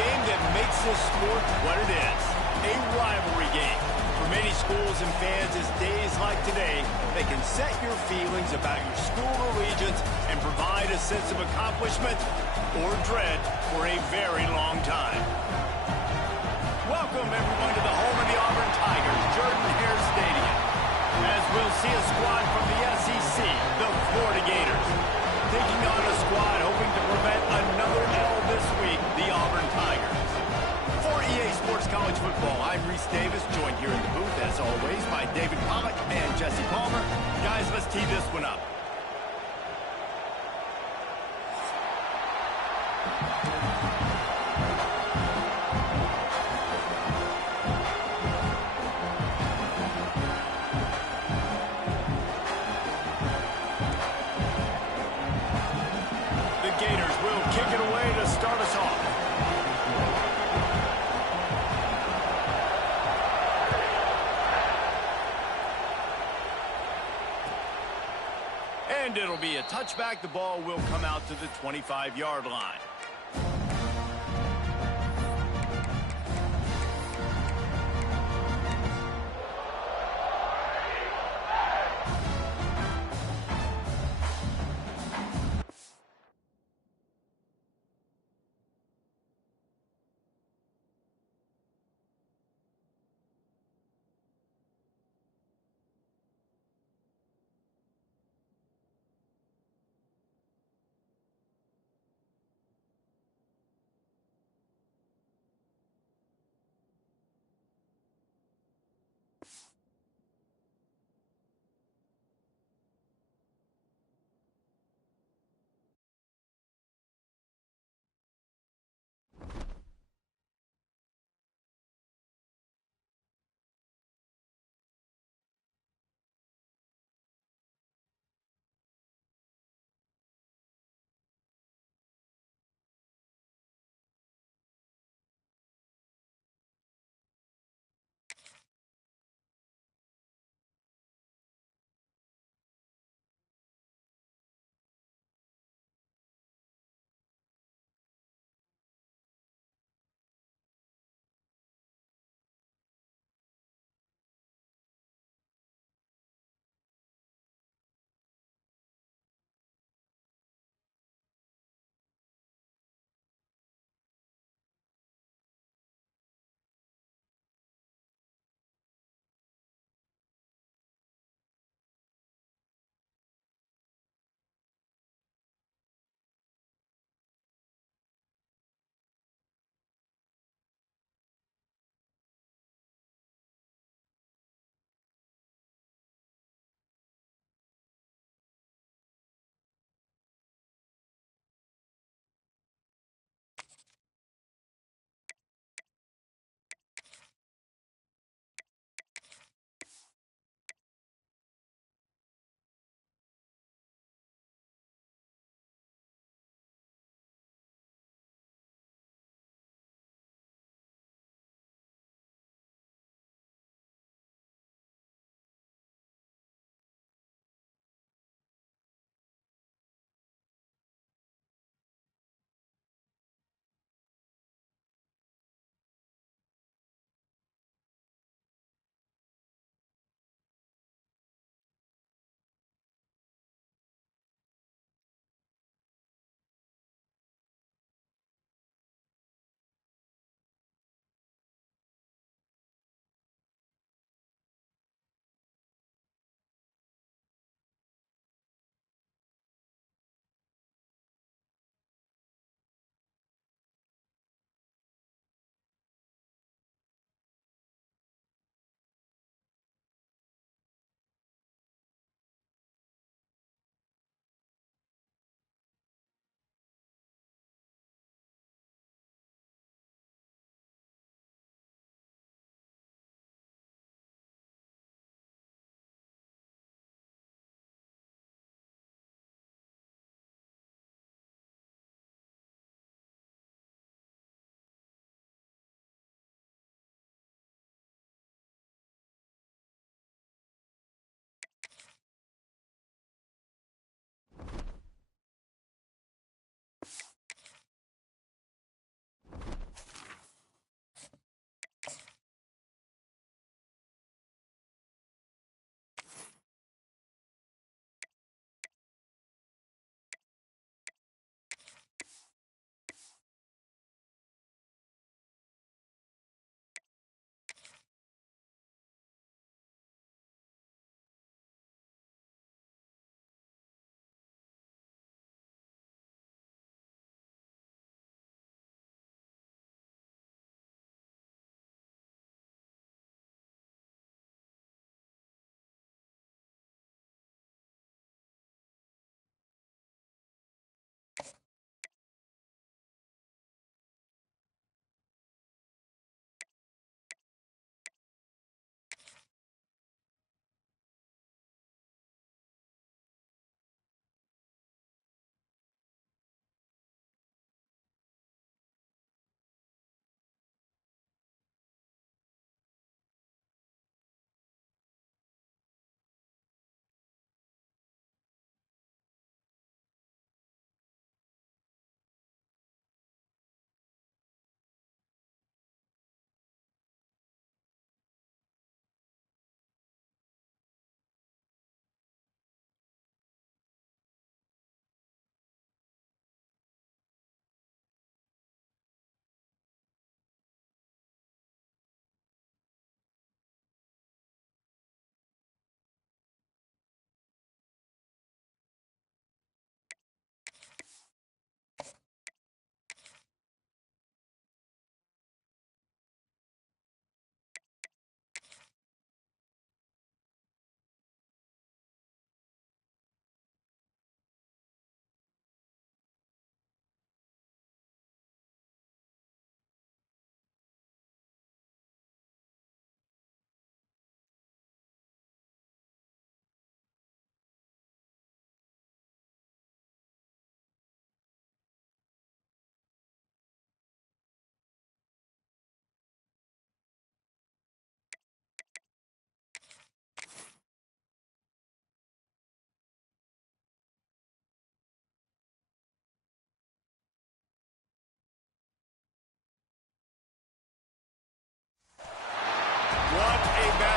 game that makes this sport what it is, a rivalry game. For many schools and fans, it's days like today that can set your feelings about your school allegiance and provide a sense of accomplishment or dread for a very long time. Welcome, everyone, to the home of the Auburn Tigers, Jordan-Hare Stadium, as we'll see a squad from the SEC, the Florida Gators, taking on a squad hoping to prevent another L this week, the Auburn Tigers. For EA Sports College Football, I'm Reese Davis, joined here in the booth, as always, by David Pollock and Jesse Palmer. Guys, let's tee this one up. The Gators will kick it away to start us off. And it'll be a touchback. The ball will come out to the 25-yard line.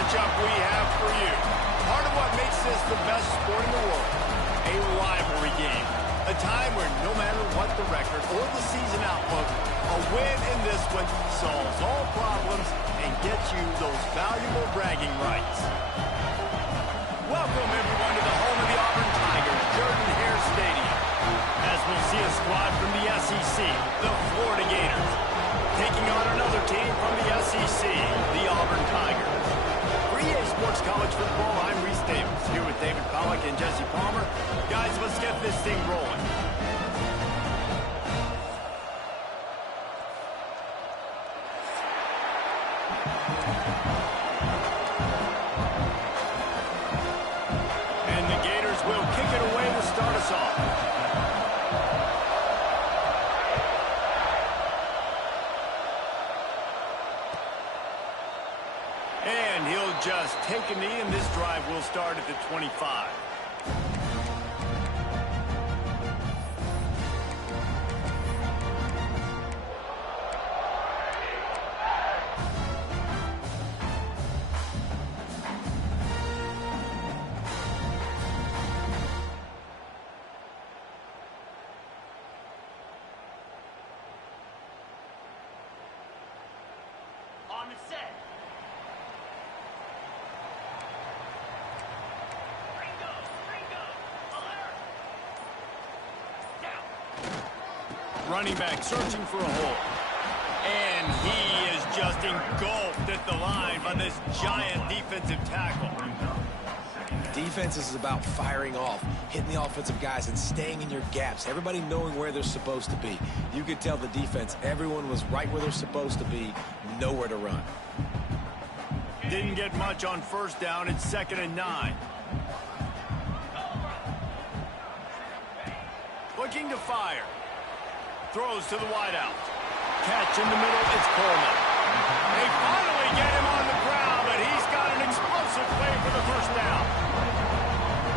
matchup we have for you. Part of what makes this the best sport in the world, a rivalry game. A time where no matter what the record or the season outlook, a win in this one solves all problems and gets you those valuable bragging rights. Welcome, everyone, to the home of the Auburn Tigers, Jordan-Hare Stadium. As we'll see a squad from the SEC, the Florida Gators, taking on another team from the SEC, the Auburn Tigers. For EA Sports College Football, I'm Reese Davis, here with David Pollack and Jesse Palmer. Guys, let's get this thing rolling. And the Gators will kick it away to start us off. And he'll just take a knee, and this drive will start at the 25. On the set. Running back searching for a hole. And he is just engulfed at the line by this giant defensive tackle. Defense is about firing off, hitting the offensive guys, and staying in your gaps. Everybody knowing where they're supposed to be. You could tell the defense, everyone was right where they're supposed to be, nowhere to run. Didn't get much on first down. It's 2nd and 9. Looking to fire. Throws to the wideout. Catch in the middle, it's Coleman. They finally get him on the ground, but he's got an explosive play for the first down.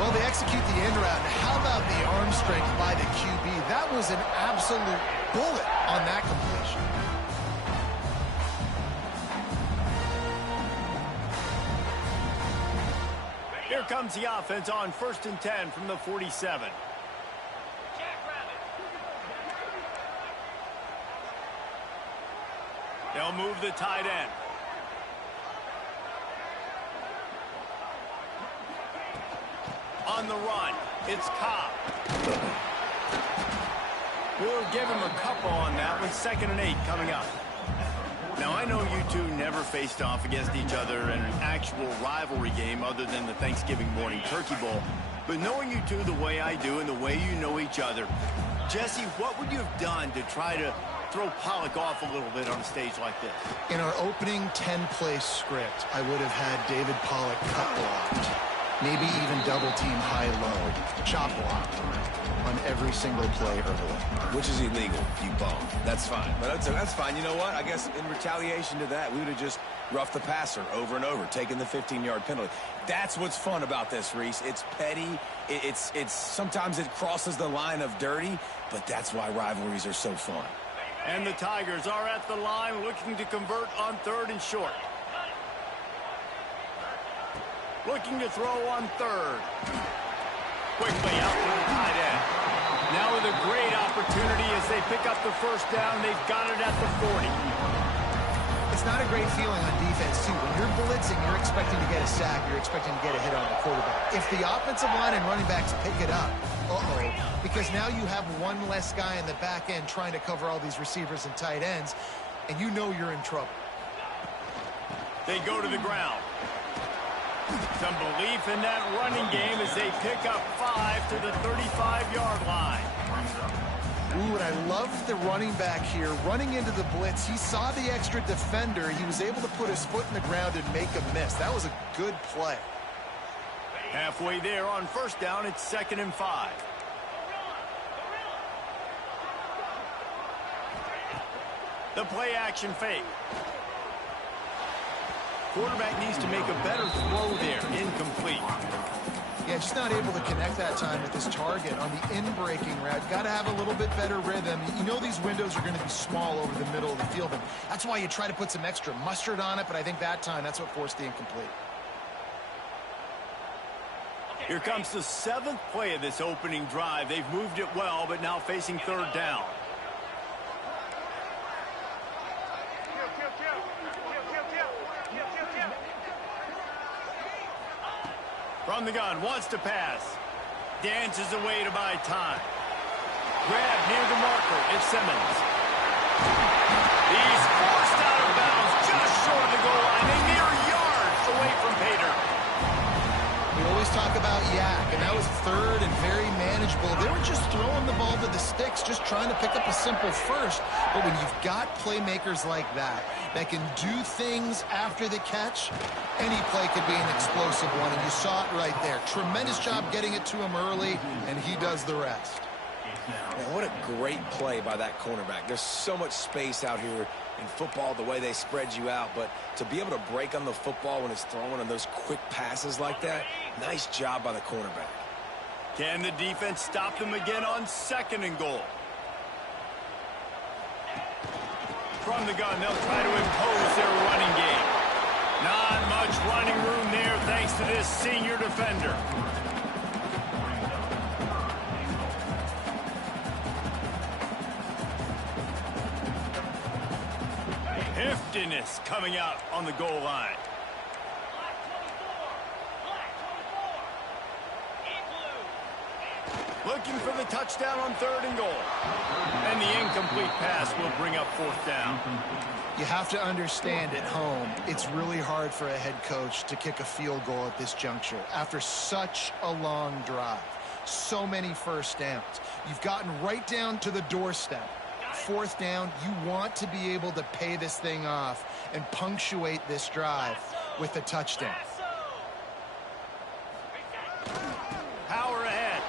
Well, they execute the end route. How about the arm strength by the QB? That was an absolute bullet on that completion. Here comes the offense on 1st and 10 from the 47. They'll move the tight end. On the run, it's Ncaa. We'll give him a couple on that one. 2nd and 8 coming up. Now, I know you two never faced off against each other in an actual rivalry game other than the Thanksgiving morning Turkey Bowl. But knowing you two the way I do and the way you know each other, Jesse, what would you have done to try to throw Pollack off a little bit on a stage like this? In our opening 10-play script, I would have had David Pollack cut blocked. Maybe even double team high-low, chop blocked on every single play early. Which is illegal, you bum. That's fine. But that's fine. You know what? I guess in retaliation to that, we would have just roughed the passer over and over, taking the 15-yard penalty. That's what's fun about this, Reese. It's petty. It's sometimes it crosses the line of dirty, but that's why rivalries are so fun. And the Tigers are at the line looking to convert on 3rd and short. Looking to throw on 3rd. Quickly out to the tight end. Now with a great opportunity as they pick up the first down. They've got it at the 40. It's not a great feeling on defense, too. When you're blitzing, you're expecting to get a sack. You're expecting to get a hit on the quarterback. If the offensive line and running backs pick it up, because now you have one less guy in the back end trying to cover all these receivers and tight ends, and you know you're in trouble. They go to the ground. Some belief in that running game as they pick up 5 to the 35-yard line. Ooh, and I love the running back here. Running into the blitz, he saw the extra defender. He was able to put his foot in the ground and make a miss. That was a good play. Halfway there on first down, it's 2nd and 5. The play action fake. Quarterback needs to make a better throw there. Incomplete. Yeah, just not able to connect that time with his target on the in-breaking route. Got to have a little bit better rhythm. You know these windows are going to be small over the middle of the field, and that's why you try to put some extra mustard on it, but I think that time that's what forced the incomplete. Here comes the 7th play of this opening drive. They've moved it well, but now facing 3rd down. From the gun, wants to pass. Dances away to buy time. Grab near the marker. It's Simmons. He's forced out of bounds just short of the goal line. A mere yards away from Pater. We always talk about Yak, and that was 3rd and very manageable. They were just throwing the ball to the sticks, just trying to pick up a simple first. But when you've got playmakers like that can do things after the catch, any play could be an explosive one, and you saw it right there. Tremendous job getting it to him early, and he does the rest. Man, what a great play by that cornerback. There's so much space out here in football, the way they spread you out, but to be able to break on the football when it's thrown on those quick passes like that, nice job by the cornerback. Can the defense stop them again on 2nd and goal? From the gun, they'll try to impose their running game. Not much running room there thanks to this senior defender. Heftiness coming out on the goal line. Looking for the touchdown on 3rd and goal. And the incomplete pass will bring up 4th down. You have to understand at home, it's really hard for a head coach to kick a field goal at this juncture after such a long drive. So many first downs. You've gotten right down to the doorstep. 4th down, you want to be able to pay this thing off and punctuate this drive with a touchdown. Power ahead.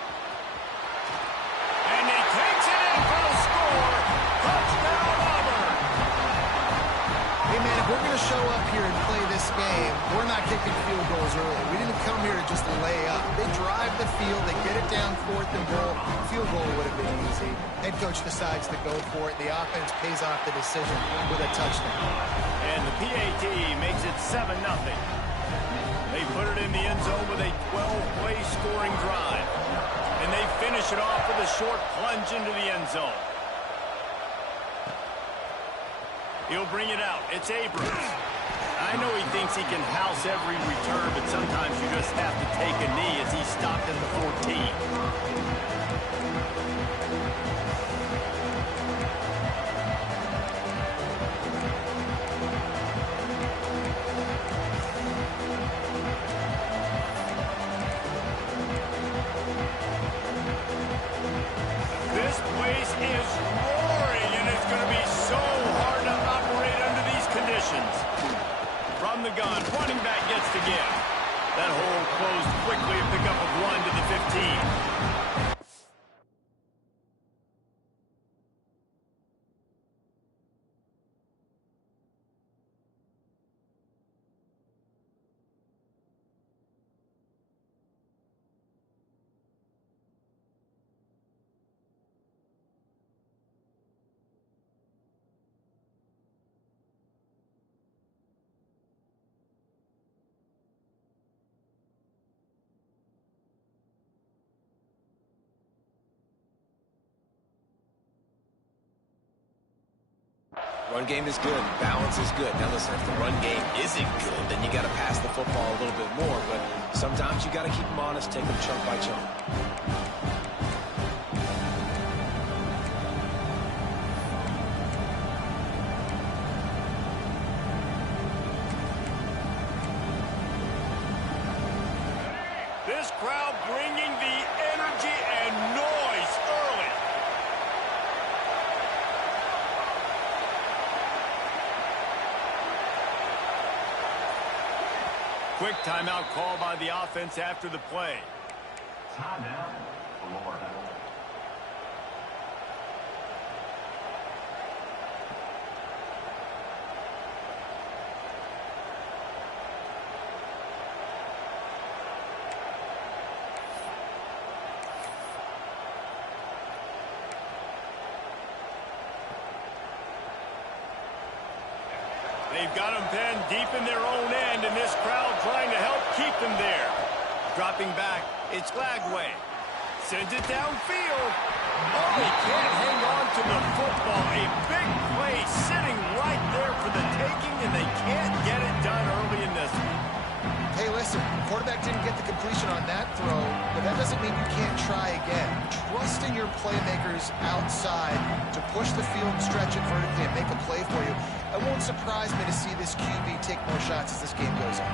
And he takes it in for the score. Touchdown, Auburn. Hey, man, if we're going to show up here and play this game, we're not kicking field goals early. We didn't come here to just lay up. They drive the field. They get it down 4th and goal. Field goal would have been easy. Head coach decides to go for it. The offense pays off the decision with a touchdown. And the PAT makes it 7-0. They put it in the end zone with a 12-play scoring drive. And they finish it off with a short plunge into the end zone. He'll bring it out. It's Abrams. I know he thinks he can house every return, but sometimes you just have to take a knee as he's stopped at the 14. This place is roaring, and it's going to be so hard to operate under these conditions. From the gun, running back gets to give. That hole closed quickly, a pickup of 1 to the 15. Run game is good. Balance is good. Now listen, if the run game isn't good, then you got to pass the football a little bit more. But sometimes you got to keep them honest, take them chunk by chunk. This crowd bringing the energy and noise early. Quick timeout call by the offense after the play. Timeout, Florida. They've got them pinned deep in their own end, and this crowd trying to help keep them there. Dropping back, it's Lagway. Sends it downfield. Oh, he can't hang on to the football. A big play sitting right there for the taking, and they can't get it done early in this one. Hey, listen, quarterback didn't get the completion on that throw, but that doesn't mean you can't try again. Trust in your playmakers outside to push the field and stretch it vertically and make a play for you. It won't surprise me to see this QB take more shots as this game goes on.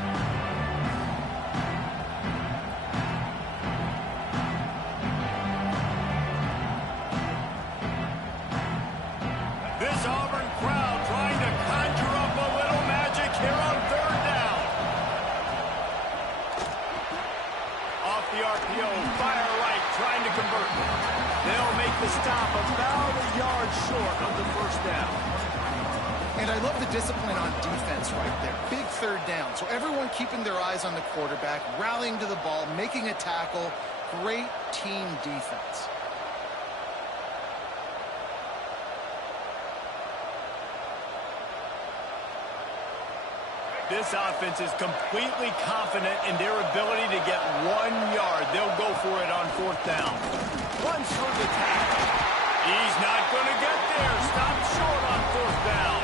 This Auburn crowd trying to conjure up a little magic here on third down. Off the RPO, fire right, trying to convert. They'll make the stop about a yard short of the first down. And I love the discipline on defense right there. Big third down. So everyone keeping their eyes on the quarterback, rallying to the ball, making a tackle. Great team defense. This offense is completely confident in their ability to get 1 yard. They'll go for it on fourth down. Runs for the tackle. He's not going to get there. Stopped short on fourth down.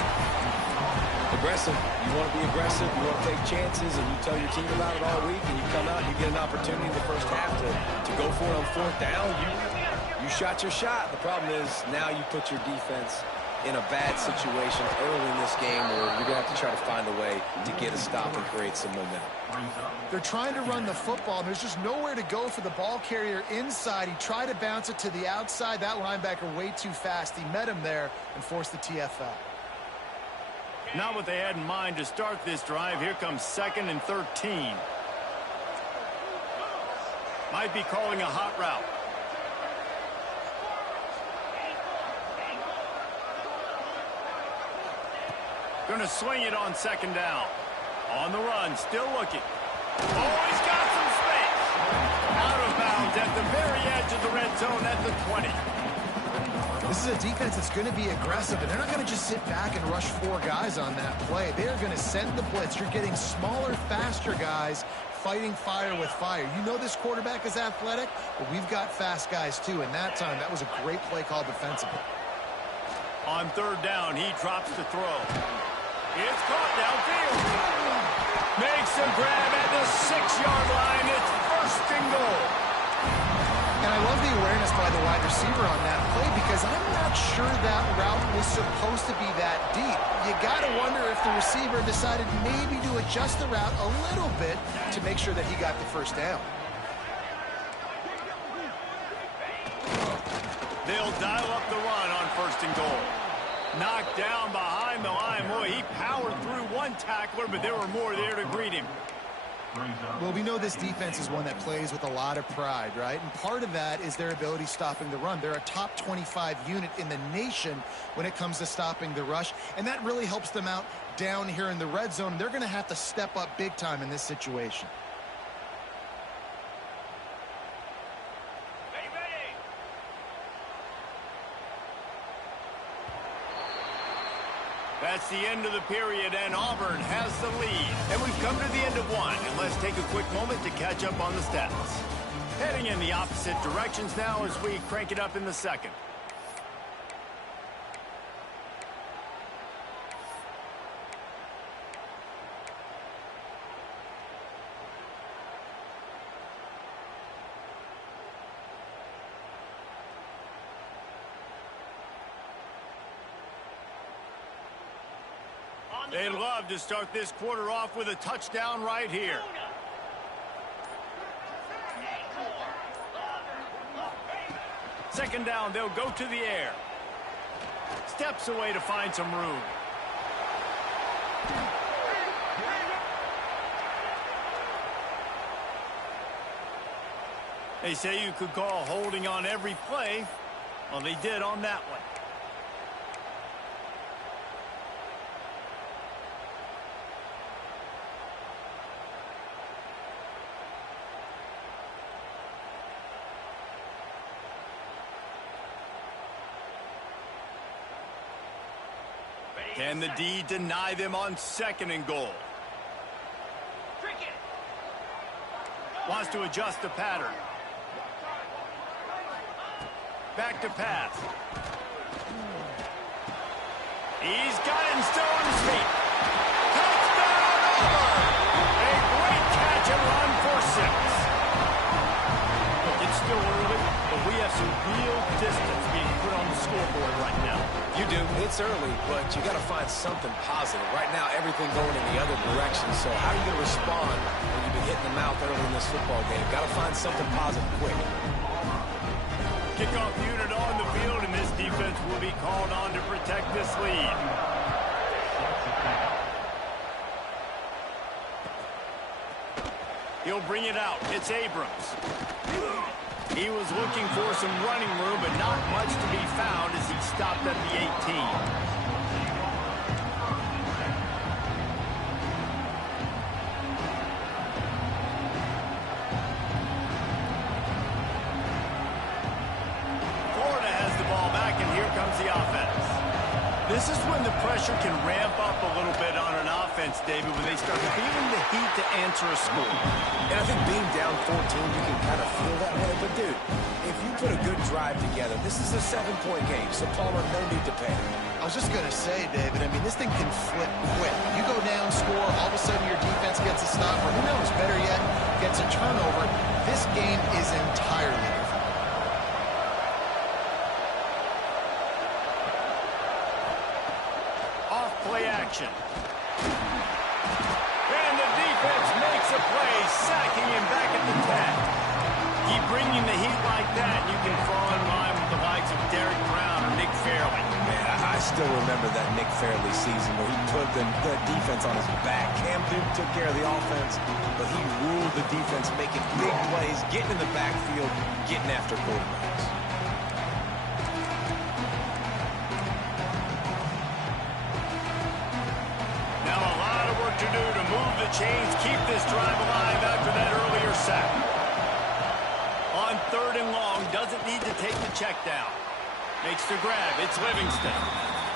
Aggressive. You want to be aggressive. You want to take chances, and you tell your team about it all week, and you come out and you get an opportunity in the first half to go for it on fourth down. You shot your shot. The problem is now you put your defense in a bad situation early in this game where you're going to have to try to find a way to get a stop and create some momentum. They're trying to run the football, and there's just nowhere to go for the ball carrier inside. He tried to bounce it to the outside. That linebacker way too fast. He met him there and forced the TFL. Not what they had in mind to start this drive. Here comes 2nd and 13. Might be calling a hot route. Going to swing it on 2nd down. On the run, still looking. Oh, he's got some space. Out of bounds at the very edge of the red zone at the 20. This is a defense that's going to be aggressive, and they're not going to just sit back and rush 4 guys on that play. They are going to send the blitz. You're getting smaller, faster guys fighting fire with fire. You know this quarterback is athletic, but we've got fast guys too, and that time, that was a great play call defensively. On 3rd down, he drops the throw. It's caught downfield. Makes a grab at the 6-yard line. It's 1st and goal. And I love the awareness by the wide receiver on that play because I'm not sure that route was supposed to be that deep. You got to wonder if the receiver decided maybe to adjust the route a little bit to make sure that he got the first down. They'll dial up the run on 1st and goal. Knocked down behind the line. Boy, he powered through one tackler, but there were more there to greet him. Well, we know this defense is one that plays with a lot of pride, right? And part of that is their ability stopping the run. They're a top 25 unit in the nation when it comes to stopping the rush, and that really helps them out down here in the red zone. They're going to have to step up big time in this situation. That's the end of the period, and Auburn has the lead. And we've come to the end of one, and let's take a quick moment to catch up on the stats. Heading in the opposite directions now as we crank it up in the 2nd. They'd love to start this quarter off with a touchdown right here. Second down, they'll go to the air. Steps away to find some room. They say you could call holding on every play. Well, they did on that one. Can the D deny them on 2nd and goal? Wants to adjust the pattern. Back to pass. He's got it and still on his feet. Touchdown, Auburn! A great catch and run for 6. Look, it's still early, but we have some real distance being put on the scoreboard right now. You do. It's early, but you got to find something positive. Right now, everything going in the other direction. So how are you going to respond when you've been hitting the mouth early in this football game? Got to find something positive quick. Kickoff unit on the field, and this defense will be called on to protect this lead. He'll bring it out. It's Abrams. He was looking for some running room, but not much to be found as he stopped at the 18. The offense. This is when the pressure can ramp up a little bit on an offense, David, when they start feeling the heat to answer a score. And I think being down 14, you can kind of feel that way. But, dude, if you put a good drive together, this is a 7-point game, so Palmer, no need to panic. I was just going to say, David, I mean, this thing can flip quick. You go down, score, all of a sudden your defense gets a stop, or who knows, better yet, gets a turnover. This game is entirely different. Play action. And the defense makes a play, sacking him back at the 10. Keep bringing the heat like that, you can fall in line with the likes of Derek Brown or Nick Fairley. Man, I still remember that Nick Fairley season where he put the defense on his back. Cam Newton took care of the offense, but he ruled the defense, making big plays, getting in the backfield, getting after quarterbacks. To do to move the chains, keep this drive alive after that earlier sack. On 3rd and long, doesn't need to take the check down. Makes the grab, it's Livingston.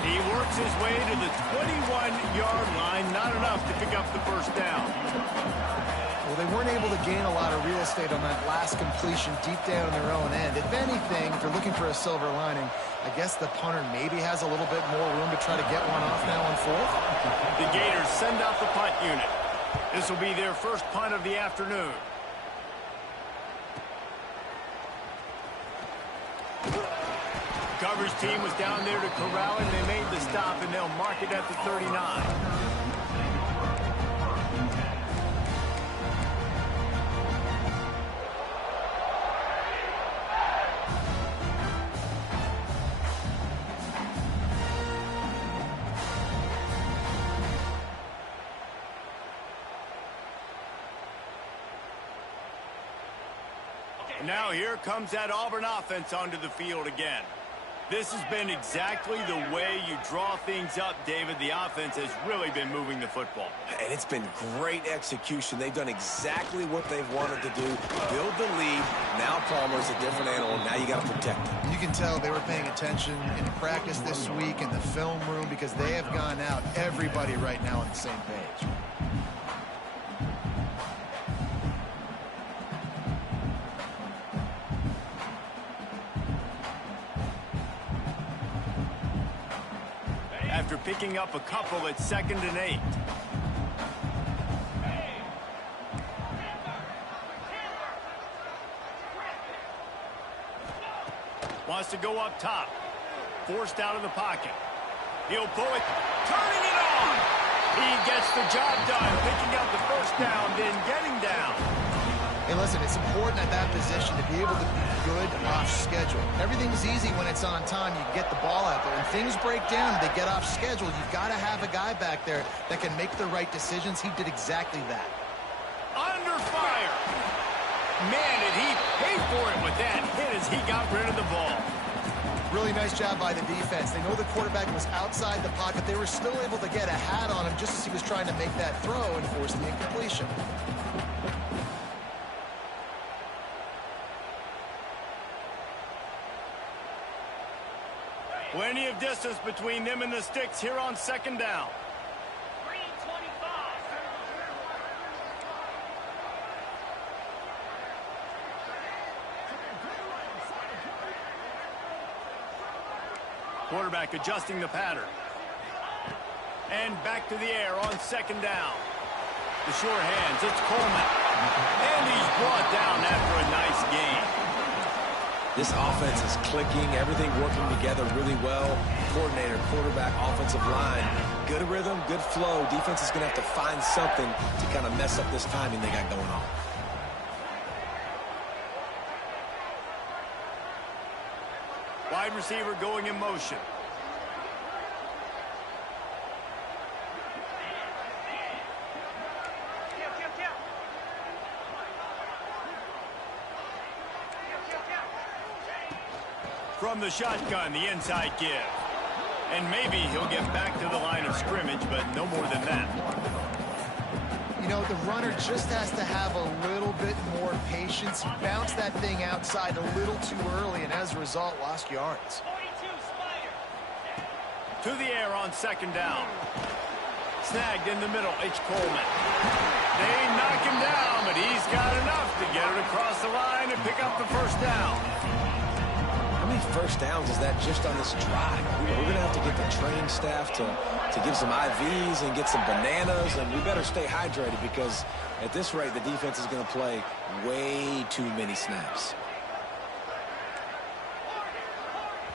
He works his way to the 21-yard line, not enough to pick up the first down. Well, they weren't able to gain a lot of real estate on that last completion deep down in their own end. If anything, if they're looking for a silver lining, I guess the punter maybe has a little bit more room to try to get one off now on 4th. The Gators send out the punt unit. This will be their first punt of the afternoon. Coverage team was down there to corral it, and they made the stop, and they'll mark it at the 39. Now here comes that Auburn offense onto the field again. This has been exactly the way you draw things up, David. The offense has really been moving the football. And it's been great execution. They've done exactly what they've wanted to do. Build the lead. Now Palmer's a different animal. Now you got to protect him. You can tell they were paying attention in practice this week in the film room because they have gone out, everybody right now on the same page. After picking up a couple at 2nd and 8. Wants to go up top. Forced out of the pocket. He'll pull it. Turning it on. He gets the job done. Picking up the first down, then getting down. Hey, listen, it's important at that position to be able to be good off schedule. Everything's easy when it's on time. You get the ball out there. When things break down, they get off schedule. You've got to have a guy back there that can make the right decisions. He did exactly that. Under fire. Man, did he pay for it with that hit as he got rid of the ball. Really nice job by the defense. They know the quarterback was outside the pocket. They were still able to get a hat on him just as he was trying to make that throw and force the incompletion. Plenty of distance between them and the sticks here on 2nd down. Quarterback adjusting the pattern. And back to the air on second down. The sure hands, it's Coleman. And he's brought down after a nice gain. This offense is clicking, everything working together really well. Coordinator, quarterback, offensive line. Good rhythm, good flow. Defense is going to have to find something to kind of mess up this timing they got going on. Wide receiver going in motion. From the shotgun, the inside give. And maybe he'll get back to the line of scrimmage, but no more than that. You know, the runner just has to have a little bit more patience. He bounced that thing outside a little too early, and as a result, lost yards. To the air on second down. Snagged in the middle, H. Coleman. They knock him down, but he's got enough to get it across the line and pick up the first down. How many first downs is that just on this drive? We're going to have to get the training staff to give some IVs and get some bananas, and we better stay hydrated because at this rate, the defense is going to play way too many snaps.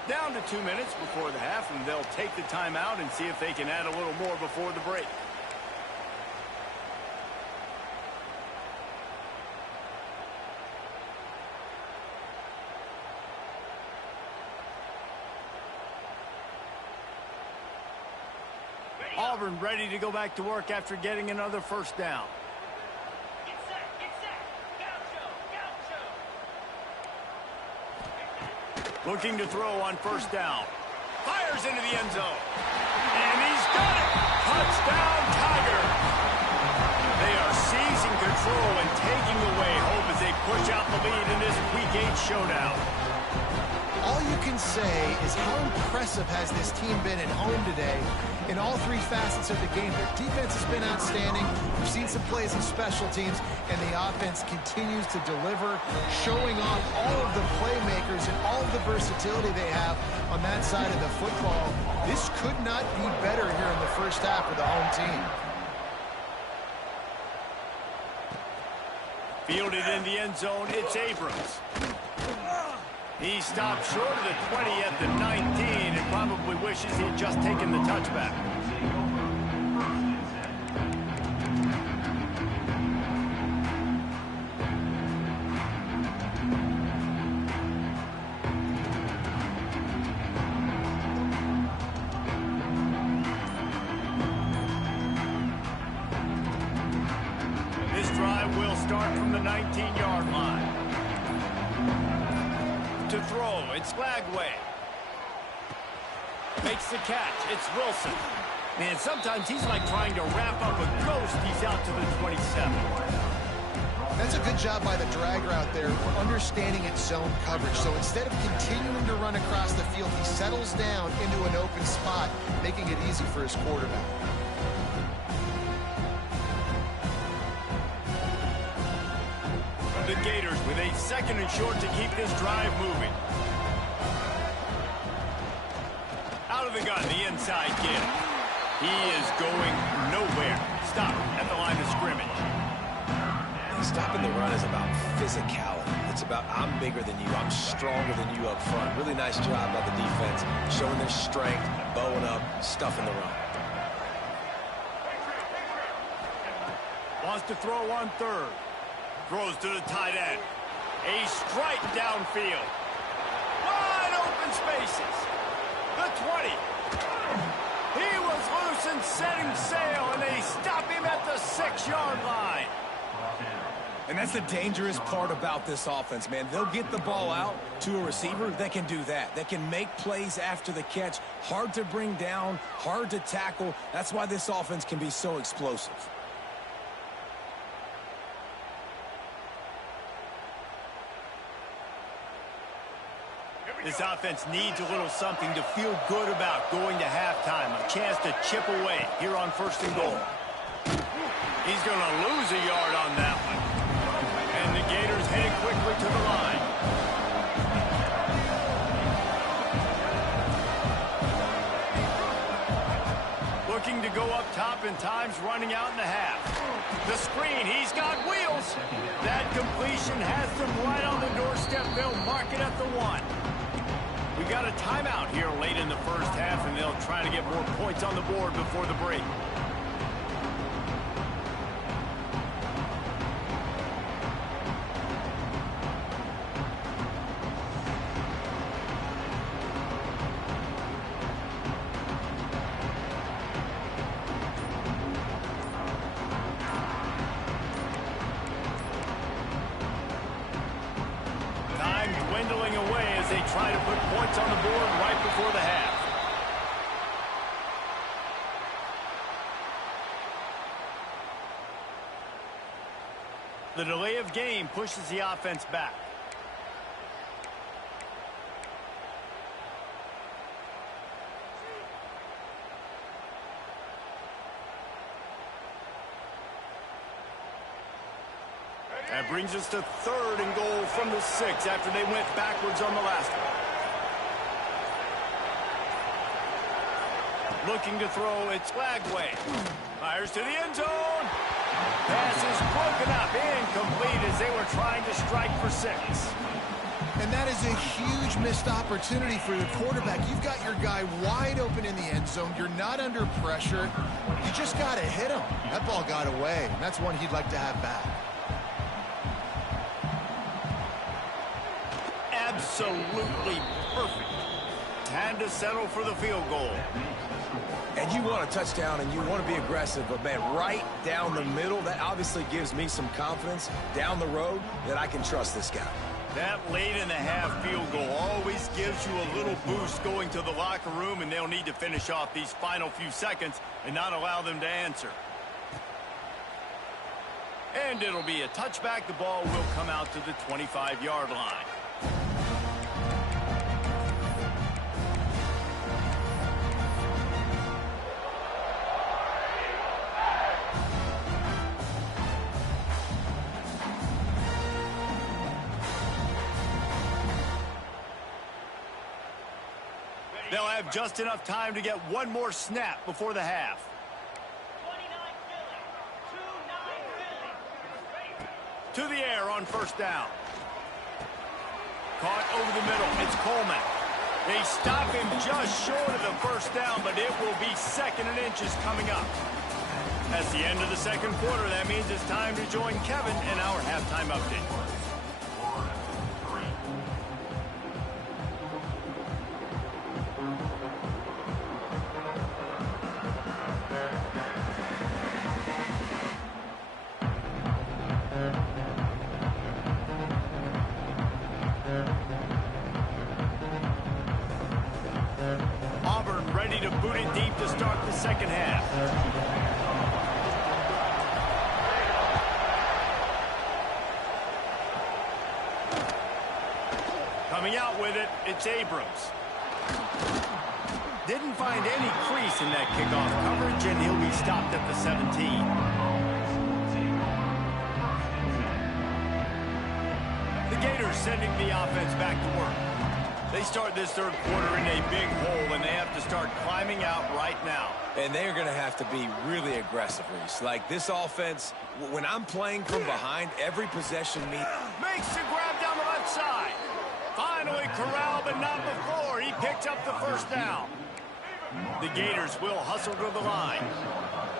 Down to 2 minutes before the half, and they'll take the timeout and see if they can add a little more before the break. Auburn ready to go back to work after getting another first down. Looking to throw on first down. Fires into the end zone. And he's got it! Touchdown, Tiger! They are seizing control and taking away hope as they push out the lead in this Week 8 showdown. All you can say is how impressive has this team been at home today in all three facets of the game. Their defense has been outstanding. We've seen some plays in special teams, and the offense continues to deliver, showing off all of the playmakers and all of the versatility they have on that side of the football. This could not be better here in the first half of the home team. Fielded in the end zone, it's Abrams. He stopped short of the 20 at the 19 and probably wishes he'd just taken the touchback. This drive will start from the 19-yard line. To throw, it's Lagway. Makes the catch, it's Wilson. Man, sometimes he's like trying to wrap up a ghost. He's out to the 27. That's a good job by the drag route there for understanding its zone coverage. So instead of continuing to run across the field, he settles down into an open spot, making it easy for his quarterback. The Gators with a second and short to keep this drive moving. Out of the gun, the inside give. He is going nowhere. Stop at the line of scrimmage. Stopping the run is about physicality. It's about I'm bigger than you, I'm stronger than you up front. Really nice job by the defense, showing their strength, bowing up, stuffing the run. Wants to throw on third. Throws to the tight end. A strike downfield. Wide open spaces. The 20. He was loose and setting sail, and they stop him at the 6-yard line. And that's the dangerous part about this offense, man. They'll get the ball out to a receiver that can do that. That can make plays after the catch. Hard to bring down, hard to tackle. That's why this offense can be so explosive. This offense needs a little something to feel good about going to halftime. A chance to chip away here on 1st and goal. He's going to lose a yard on that one. And the Gators heading quickly to the line. to go up top and time's running out in the half. The screen, he's got wheels. That completion has them right on the doorstep. They'll mark it at the 1. We got a timeout here late in the first half, and they'll try to get more points on the board before the break. Dwindling away as they try to put points on the board right before the half. The delay of game pushes the offense back. That brings us to 3rd and goal from the 6 after they went backwards on the last one. Looking to throw, it's Lagway. Fires to the end zone. Pass is broken up, incomplete as they were trying to strike for 6. And that is a huge missed opportunity for the quarterback. You've got your guy wide open in the end zone. You're not under pressure. You just got to hit him. That ball got away, and that's one he'd like to have back. Absolutely perfect. Time to settle for the field goal. And you want a touchdown and you want to be aggressive, but man, right down the middle, that obviously gives me some confidence down the road that I can trust this guy. That late in the half field goal always gives you a little boost going to the locker room, and they'll need to finish off these final few seconds and not allow them to answer. And it'll be a touchback. The ball will come out to the 25-yard line. They'll have just enough time to get one more snap before the half. To the air on 1st down. Caught over the middle. It's Coleman. They stop him just short of the 1st down, but it will be 2nd and inches coming up. That's the end of the 2nd quarter. That means it's time to join Kevin in our halftime update. Auburn ready to boot it deep to start the 2nd half. Coming out with it, it's Abrams. Didn't find any crease in that kickoff coverage, and he'll be stopped at the 17. The Gators sending the offense back to work. They start this 3rd quarter in a big hole, and they have to start climbing out right now. And they're going to have to be really aggressive, Reese. Like this offense, when I'm playing from behind, every possession makes the grab down the left side. Finally corralled, but not before. He picked up the 1st down. The Gators will hustle to the line.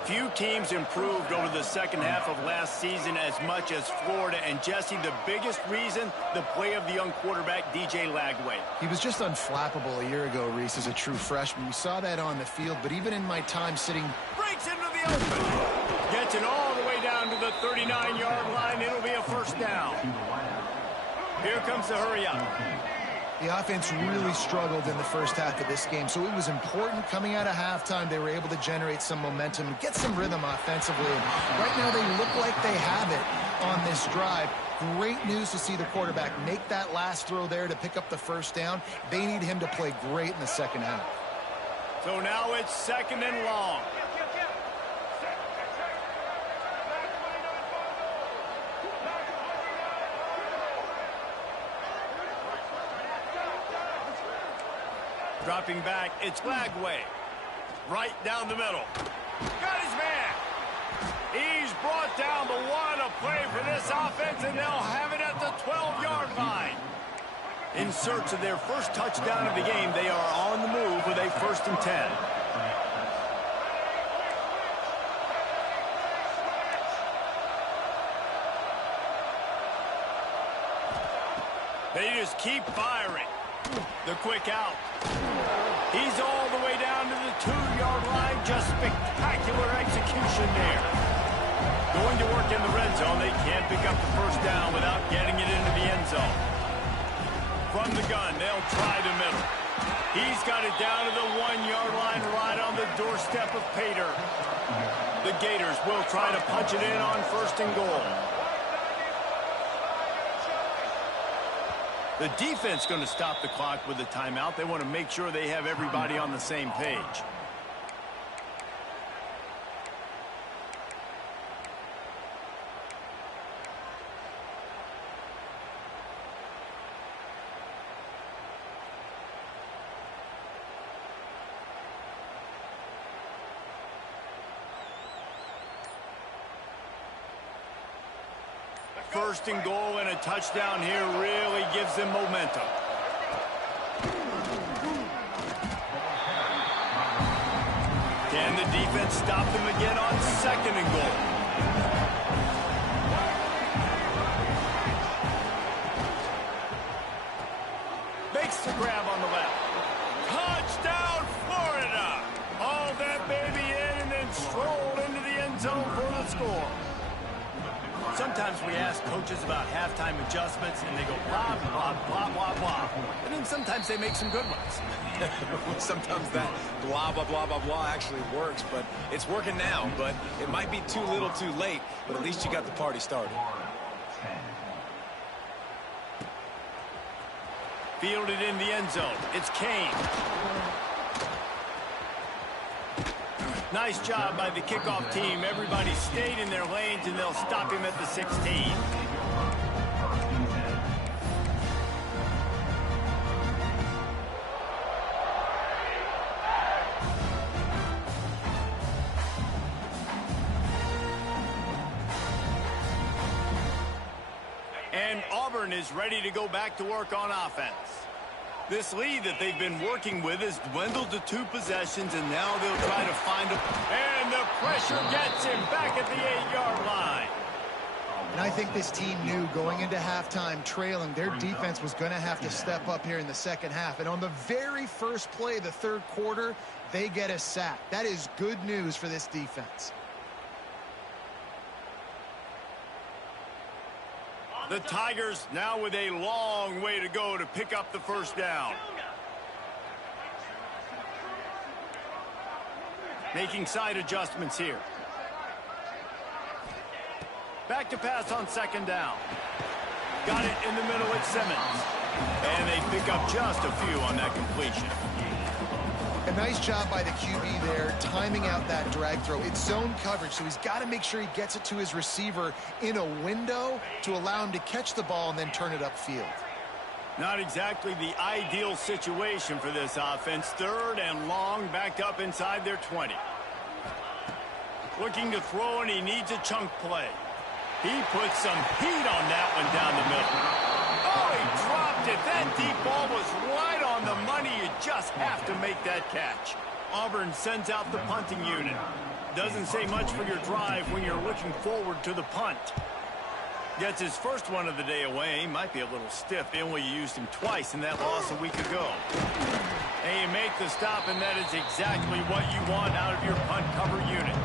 Few teams improved over the 2nd half of last season as much as Florida. And Jesse, the biggest reason, the play of the young quarterback, DJ Lagway. He was just unflappable a year ago, Reese, as a true freshman. We saw that on the field, but even in my time sitting... Breaks into the open. Gets it all the way down to the 39-yard line. It'll be a 1st down. Here comes the hurry up. The offense really struggled in the first half of this game, so it was important coming out of halftime. They were able to generate some momentum and get some rhythm offensively. And right now they look like they have it on this drive. Great news to see the quarterback make that last throw there to pick up the 1st down. They need him to play great in the 2nd half. So now it's 2nd and long. Dropping back, it's Lagway. Right down the middle. Got his man. He's brought down the one to play for this offense, and they'll have it at the 12-yard line. In search of their first touchdown of the game, they are on the move with a 1st and 10. They just keep firing. The quick out. He's all the way down to the 2-yard line. Just spectacular execution there. Going to work in the red zone. They can't pick up the first down without getting it into the end zone. From the gun, they'll try the middle. He's got it down to the 1-yard line right on the doorstep of Pater. The Gators will try to punch it in on 1st and goal. The defense going to stop the clock with a timeout. They want to make sure they have everybody on the same page. First and goal and a touchdown here really gives them momentum. Can the defense stop them again on 2nd and goal? Makes the grab on the left. Touchdown, Florida! Hauled that baby in and then strolled into the end zone for the score. Sometimes we ask coaches about halftime adjustments, and they go blah, blah, blah, blah, blah. And then sometimes they make some good ones. Sometimes that blah, blah, blah, blah, blah actually works, but it's working now. But it might be too little too late, but at least you got the party started. Fielded in the end zone. It's Kane. Nice job by the kickoff team. Everybody stayed in their lanes, and they'll stop him at the 16. And Auburn is ready to go back to work on offense. This lead that they've been working with has dwindled to 2 possessions, and now they'll try to find a... And the pressure gets him back at the 8-yard line. And I think this team knew going into halftime trailing, their defense was going to have to step up here in the second half. And on the very first play of the 3rd quarter, they get a sack. That is good news for this defense. The Tigers now with a long way to go to pick up the first down. Making side adjustments here. Back to pass on 2nd down. Got it in the middle with Simmons. And they pick up just a few on that completion. A nice job by the QB there, timing out that drag throw. It's zone coverage, so he's got to make sure he gets it to his receiver in a window to allow him to catch the ball and then turn it upfield. Not exactly the ideal situation for this offense. 3rd and long, backed up inside their 20. Looking to throw, and he needs a chunk play. He puts some heat on that one down the middle. Oh, he dropped it. That deep ball was right on the money. You just have to make that catch. Auburn sends out the punting unit. Doesn't say much for your drive when you're looking forward to the punt. Gets his first one of the day away. Might be a little stiff. They only used him twice in that loss a week ago. And you make the stop, and that is exactly what you want out of your punt cover unit.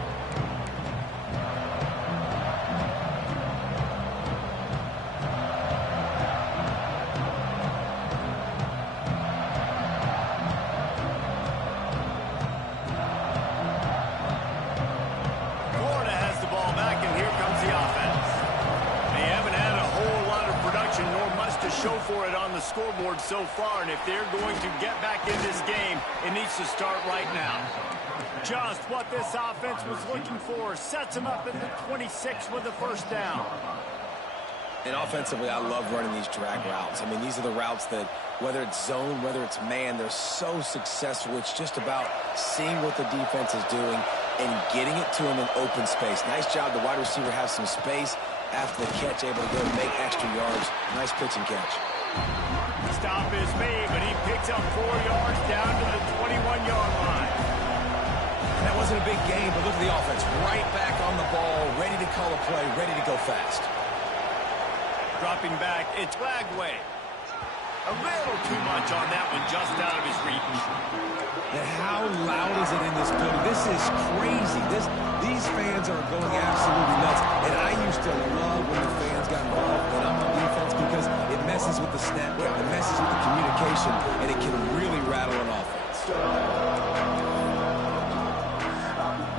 Show for it on the scoreboard so far, and if they're going to get back in this game, it needs to start right now. Just what this offense was looking for. Sets them up in the 26 with the first down. And offensively, I love running these drag routes. I mean, these are the routes that, whether it's zone, whether it's man, they're so successful. It's just about seeing what the defense is doing, and getting it to him in open space. Nice job. The wide receiver has some space after the catch, able to go make extra yards. Nice pitch and catch. Stop is made, but he picks up 4 yards down to the 21-yard line. And that wasn't a big gain, but look at the offense. Right back on the ball, ready to call a play, ready to go fast. Dropping back, it's Lagway. A little too much on that one, just out of his reach. And how loud is it in this building? This is crazy. These fans are going absolutely nuts. And I used to love when the fans got involved when I'm on defense because it messes with the snap count, it messes with the communication, and it can really rattle an offense.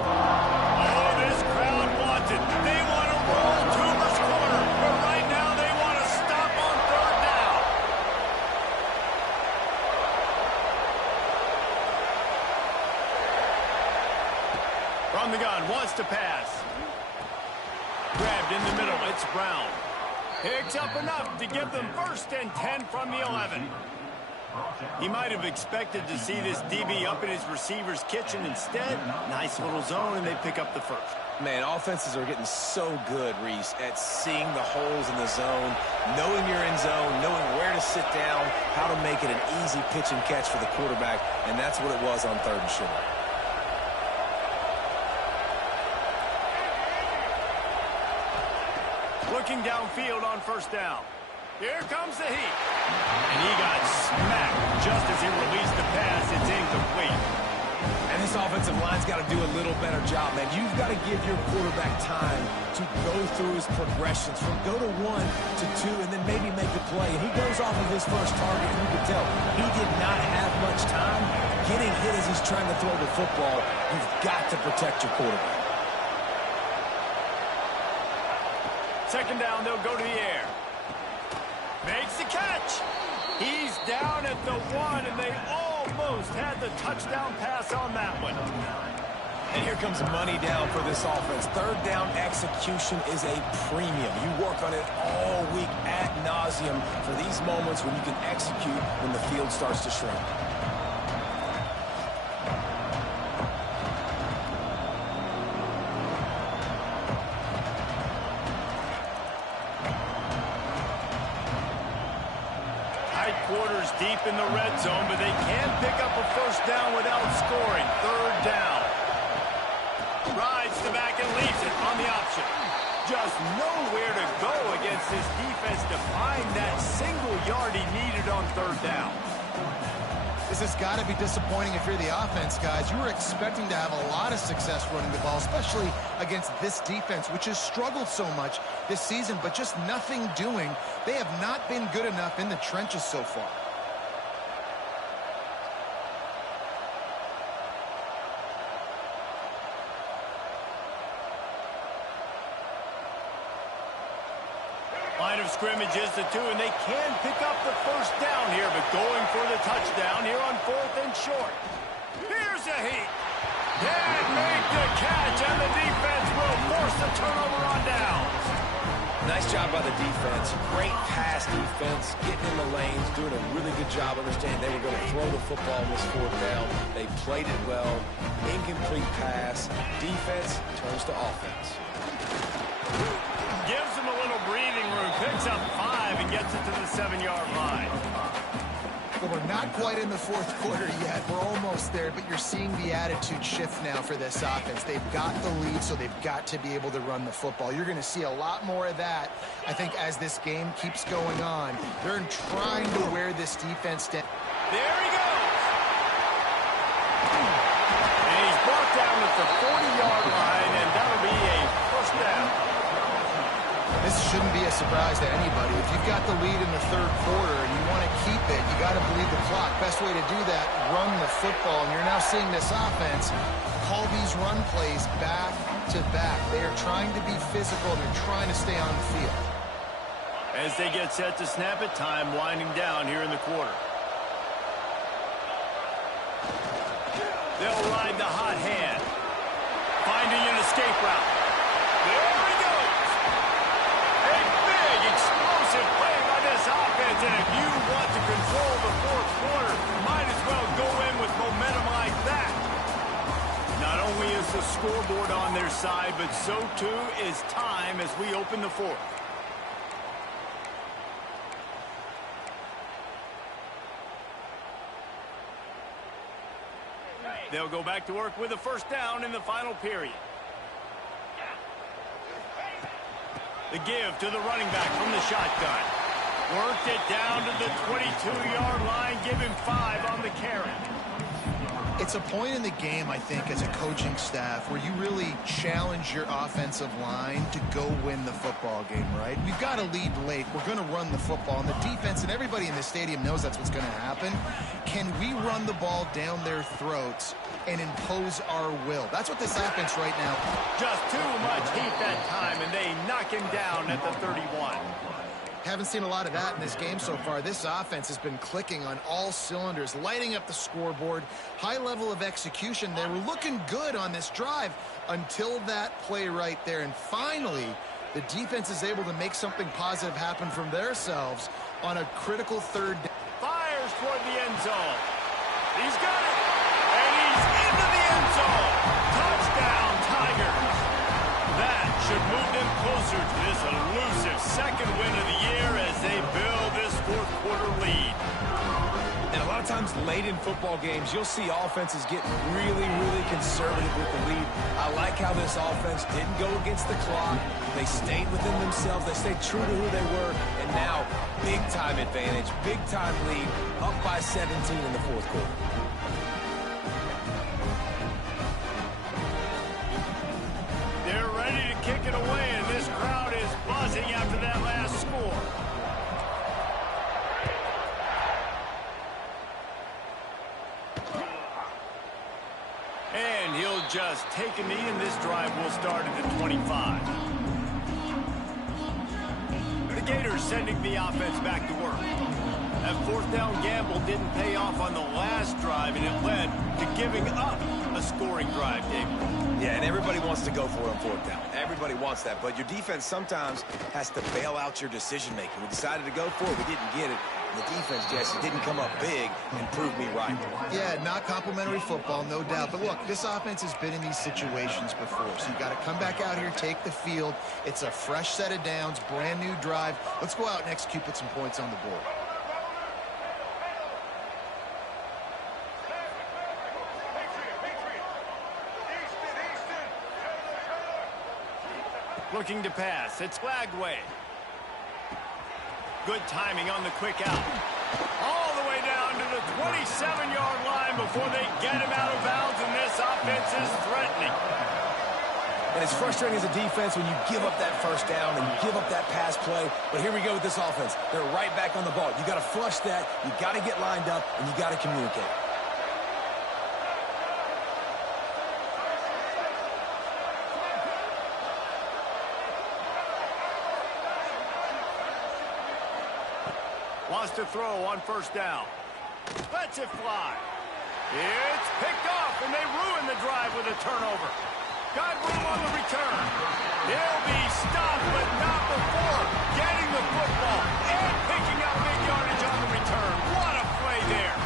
Oh, this crowd wants it. They want to roll Toomer's corner, but right now they want to stop on 3rd down. From the gun, wants to pass. Grabbed in the middle, it's Brown. Picks up enough to give them 1st and 10 from the 11. He might have expected to see this DB up in his receiver's kitchen. Instead, nice little zone, and they pick up the 1st. Man, offenses are getting so good, Reese, at seeing the holes in the zone, knowing you're in zone, knowing where to sit down, how to make it an easy pitch and catch for the quarterback, and that's what it was on 3rd and short. Looking downfield on 1st down. Here comes the heat. And he got smacked just as he released the pass. It's incomplete. And this offensive line's got to do a little better job, man. You've got to give your quarterback time to go through his progressions from go to 1 to 2 and then maybe make a play. And he goes off of his first target, and you can tell he did not have much time. Getting hit as he's trying to throw the football, you've got to protect your quarterback. 2nd down, they'll go to the air. Makes the catch. He's down at the 1, and they almost had the touchdown pass on that one. And here comes money down for this offense. 3rd down execution is a premium. You work on it all week ad nauseum for these moments when you can execute when the field starts to shrink. Quarters deep in the red zone, but they can't pick up a 1st down without scoring. 3rd down. Rides the back and leaves it on the option. Just nowhere to go against this defense to find that single yard he needed on 3rd down. This has got to be disappointing if you're the offense, guys. You were expecting to have a lot of success running the ball, especially against this defense, which has struggled so much this season, but just nothing doing. They have not been good enough in the trenches so far. Line of scrimmage is the 2, and they can pick up the 1st down here, but going for the touchdown here on 4th and short. Here's a heat. Can't make the catch, and the defense will force the turnover on downs. Nice job by the defense. Great pass defense, getting in the lanes, doing a really good job understanding they were going to throw the football on this 4th down. They played it well. Incomplete pass. Defense turns to offense. Gives him a little breathing room, picks up 5 and gets it to the 7-yard line. But we're not quite in the 4th quarter yet. We're almost there, but you're seeing the attitude shift now for this offense. They've got the lead, so they've got to be able to run the football. You're going to see a lot more of that, I think, as this game keeps going on. They're trying to wear this defense down. There he goes. And he's brought down at the 40-yard line, and that'll be a 1st down. This shouldn't be a surprise to anybody. If you've got the lead in the 3rd quarter and you want to keep it, you got to believe the clock. Best way to do that, run the football. And you're now seeing this offense call these run plays back to back. They are trying to be physical, and they're trying to stay on the field. As they get set to snap it, time winding down here in the quarter. They'll ride the hot hand. Finding an escape route. There he goes. A big, explosive play by this offense. And if you want to control the 4th quarter, might as well go in with momentum like that. Not only is the scoreboard on their side, but so too is time as we open the fourth. They'll go back to work with a first down in the final period. The give to the running back from the shotgun. Worked it down to the 22-yard line. Give him 5 on the carry. It's a point in the game, I think, as a coaching staff where you really challenge your offensive line to go win the football game, right? We've got to lead late. We're going to run the football. And the defense and everybody in the stadium knows that's what's going to happen. Can we run the ball down their throats and impose our will? That's what this offense right now. Just too much heat that time, and they knock him down at the 31. Haven't seen a lot of that in this game so far. This offense has been clicking on all cylinders, lighting up the scoreboard, high level of execution. They were looking good on this drive until that play right there. And finally, the defense is able to make something positive happen from themselves on a critical third down. Fires toward the end zone. He's got it. And he's into the end zone. Touchdown, Tigers. That should move them closer to this elusive second win of the year as they build this fourth quarter lead. And a lot of times late in football games, you'll see offenses get really, really conservative with the lead. I like how this offense didn't go against the clock. They stayed within themselves. They stayed true to who they were. And now, big-time advantage, big-time lead, up by 17 in the fourth quarter. They're ready to kick it away, and this crowd is buzzing after that last score. And he'll just take a knee, and this drive will start at the 25. The Gators sending the offense back to work. That fourth down gamble didn't pay off on the last drive, and it led to giving up a scoring drive, David. Yeah, and everybody wants to go for it on fourth down. Everybody wants that, but your defense sometimes has to bail out your decision-making. We decided to go for it. We didn't get it. The defense, Jesse, didn't come up big and prove me right. Yeah, not complimentary football, no doubt. But look, this offense has been in these situations before. So you got to come back out here, take the field. It's a fresh set of downs, brand new drive. Let's go out and execute, put some points on the board. Looking to pass. It's Lagway. Good timing on the quick out. All the way down to the 27-yard line before they get him out of bounds, and this offense is threatening. And it's frustrating as a defense when you give up that first down and you give up that pass play. But here we go with this offense. They're right back on the ball. You got to flush that. You got to get lined up, and you got to communicate. Wants to throw on first down. Lets it fly. It's picked off, and they ruin the drive with a turnover. Got room on the return. He'll be stopped, but not before getting the football and picking up big yardage on the return. What a play there.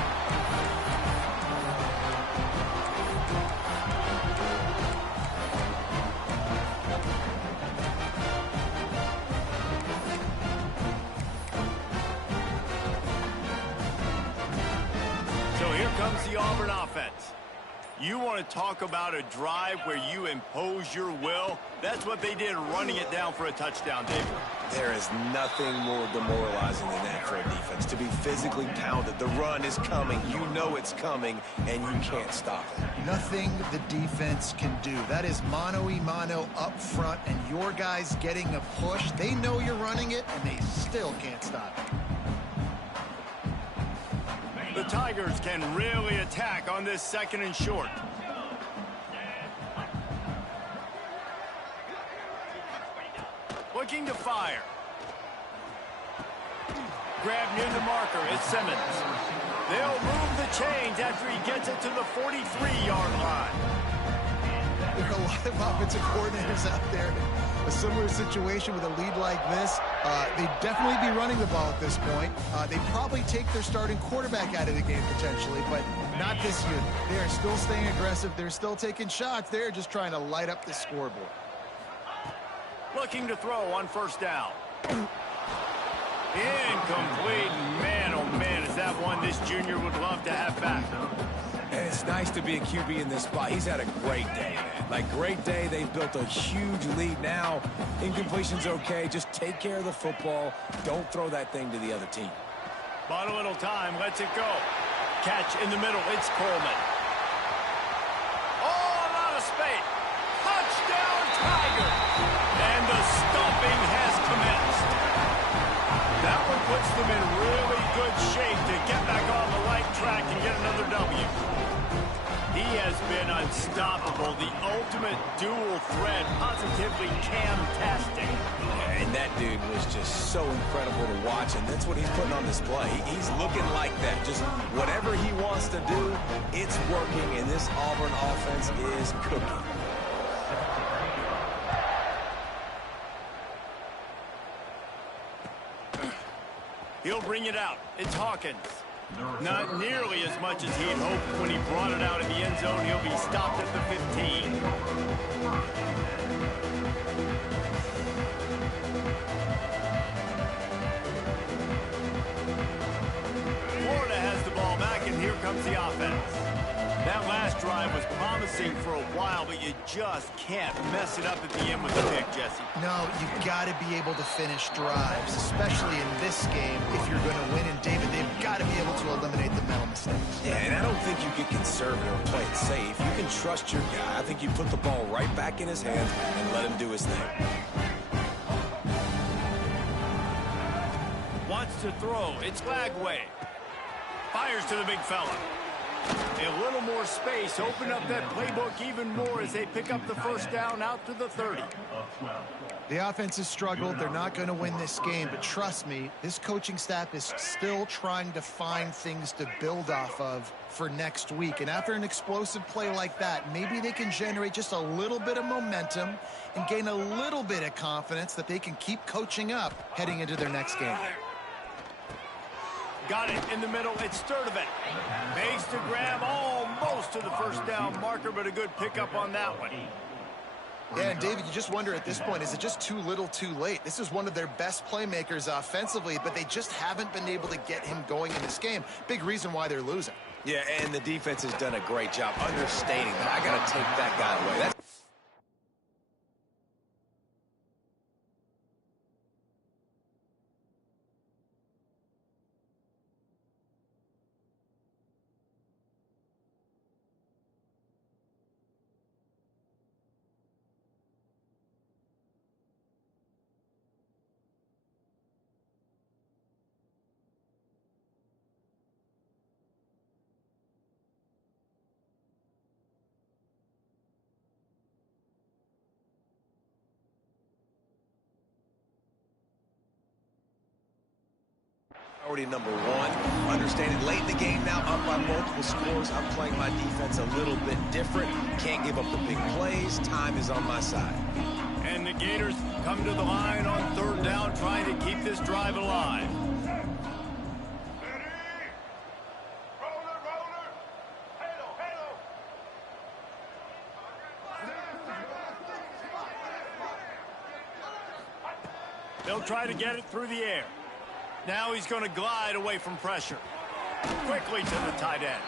So here comes the Auburn offense. You want to talk about a drive where you impose your will? That's what they did, running it down for a touchdown, David. There is nothing more demoralizing than that for a defense, to be physically pounded. The run is coming. You know it's coming, and you can't stop it. Nothing the defense can do. That is mano-a-mano up front, and your guys getting a push. They know you're running it, and they still can't stop it. The Tigers can really attack on this second and short. Looking to fire. Grabbed near the marker. It's Simmons. They'll move the chains after he gets it to the 43-yard line. There are a lot of offensive coordinators out there. a similar situation with a lead like this. They'd definitely be running the ball at this point. They'd probably take their starting quarterback out of the game potentially, but not this unit. They are still staying aggressive. They're still taking shots. They're just trying to light up the scoreboard. Looking to throw on first down. Incomplete. Man, oh man, is that one this junior would love to have back. And it's nice to be a QB in this spot. He's had a great day, man. Like, great day. They've built a huge lead now. Incompletion's okay. Just take care of the football. Don't throw that thing to the other team. Bought a little time. Lets it go. Catch in the middle. It's Coleman. Oh, a lot of space. Touchdown, Tiger. And the stomping has commenced. That one puts them in really good shape to get back on the right track and get another W. He has been unstoppable, the ultimate dual threat, positively Cam-tastic. And that dude was just so incredible to watch, and that's what he's putting on display. He's looking like that. Just whatever he wants to do, it's working, and this Auburn offense is cooking. He'll bring it out. It's Hawkins. Not nearly as much as he'd hoped when he brought it out in the end zone. He'll be stopped at the 15. Florida has the ball back, and here comes the offense. That last drive was promising for a while, but you just can't mess it up at the end with a pick, Jesse. No, you've got to be able to finish drives, especially in this game. If you're going to win, and David, they've got to be able to eliminate the mental mistakes. Yeah, and I don't think you get conservative or play it safe. You can trust your guy. I think you put the ball right back in his hands and let him do his thing. Wants to throw. It's Lagway. Fires to the big fella. A little more space. Open up that playbook even more as they pick up the first down out to the 30. The offense has struggled. They're not going to win this game, but trust me, this coaching staff is still trying to find things to build off of for next week. And after an explosive play like that, maybe they can generate just a little bit of momentum and gain a little bit of confidence that they can keep coaching up heading into their next game. Got it in the middle. It's Sturdivant. Makes to grab almost to the first down marker, but a good pickup on that one. Yeah, and David, you just wonder at this point, is it just too little too late? This is one of their best playmakers offensively, but they just haven't been able to get him going in this game. Big reason why they're losing. Yeah, and the defense has done a great job understating that. I got to take that guy away. That's priority number one. Understanding late in the game now, up by multiple scores. I'm playing my defense a little bit different. Can't give up the big plays. Time is on my side. And the Gators come to the line on third down, trying to keep this drive alive. They'll try to get it through the air. Now he's going to glide away from pressure. Quickly to the tight end.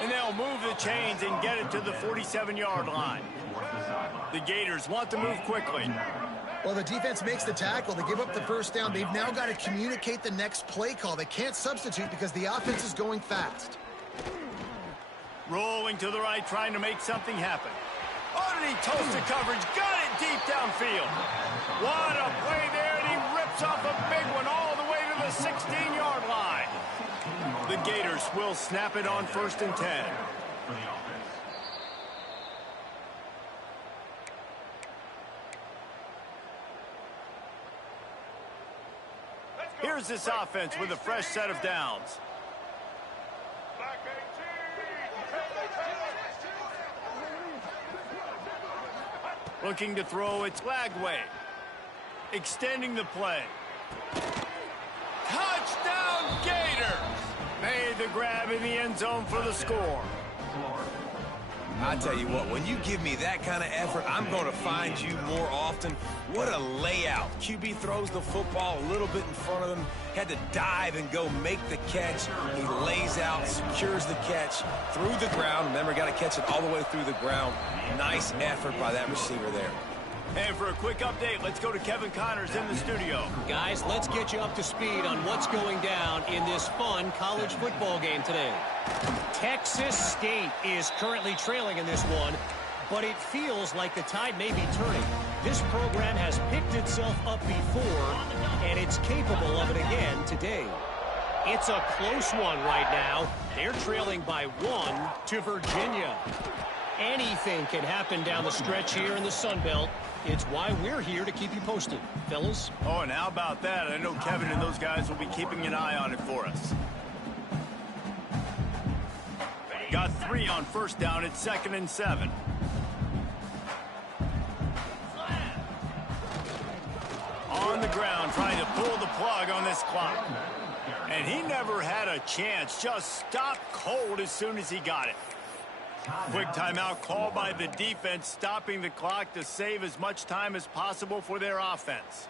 And they'll move the chains and get it to the 47-yard line. The Gators want to move quickly. Well, the defense makes the tackle. They give up the first down. They've now got to communicate the next play call. They can't substitute because the offense is going fast. Rolling to the right, trying to make something happen. Oh, did he toast the coverage? Got it deep downfield. What a play there, and he rips off a big one all the way to the 16-yard line. The Gators will snap it on 1st and 10. Here's this offense with a fresh set of downs. Looking to throw, it's Lagway. Extending the play. Touchdown Gators! Made the grab in the end zone for the score. I tell you what, when you give me that kind of effort, I'm going to find you more often. What a layout. QB throws the football a little bit in front of him, had to dive and go make the catch. He lays out, secures the catch through the ground. Remember, got to catch it all the way through the ground. Nice effort by that receiver there. And for a quick update, let's go to Kevin Connors in the studio. Guys, let's get you up to speed on what's going down in this fun college football game today. Texas State is currently trailing in this one, but it feels like the tide may be turning. This program has picked itself up before, and it's capable of it again today. It's a close one right now. They're trailing by 1 to Virginia. Anything can happen down the stretch here in the Sun Belt. It's why we're here to keep you posted, fellas. Oh, and how about that? I know Kevin and those guys will be keeping an eye on it for us. Got 3 on first down. It's 2nd and 7. On the ground, trying to pull the plug on this clock. And he never had a chance. Just stopped cold as soon as he got it. Quick timeout called by the defense, stopping the clock to save as much time as possible for their offense.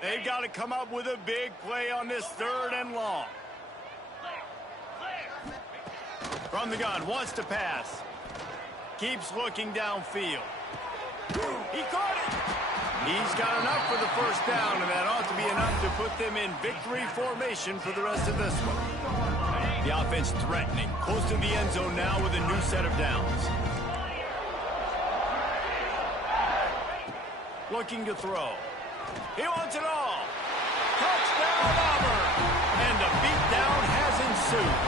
They've got to come up with a big play on this 3rd and long. From the gun, wants to pass. Keeps looking downfield. He caught it. He's got enough for the first down, and that ought to be enough to put them in victory formation for the rest of this one. The offense threatening, close to the end zone now with a new set of downs. Looking to throw. He wants it all. Touchdown Auburn! And the beatdown has ensued.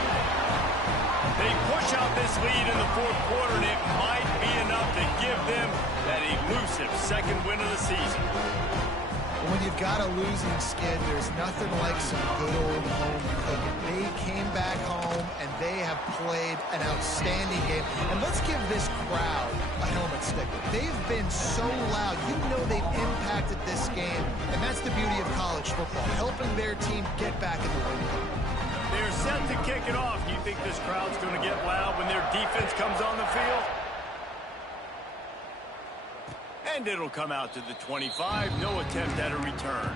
They push out this lead in the 4th quarter, and it might be enough to give them that elusive 2nd win of the season. When you've got a losing skid, there's nothing like some good old home cooking. They came back home, and they have played an outstanding game. And let's give this crowd a helmet sticker. They've been so loud. You know they've impacted this game, and that's the beauty of college football, helping their team get back in the win. They're set to kick it off. You think this crowd's going to get loud when their defense comes on the field? And it'll come out to the 25. No attempt at a return.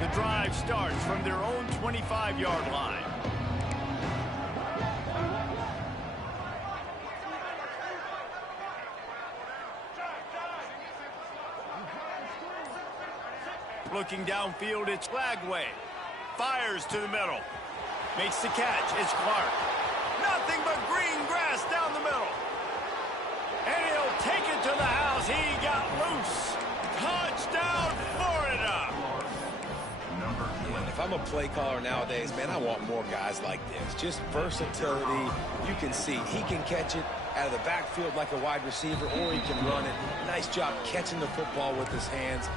The drive starts from their own 25-yard line. Looking downfield, it's Flagway. Fires to the middle. Makes the catch. It's Clark. Nothing but green grass down the middle. And he'll take it to the house. He got loose. Touchdown, Florida. If I'm a play caller nowadays, man, I want more guys like this. Just versatility. You can see he can catch it out of the backfield like a wide receiver, or he can run it. Nice job catching the football with his hands,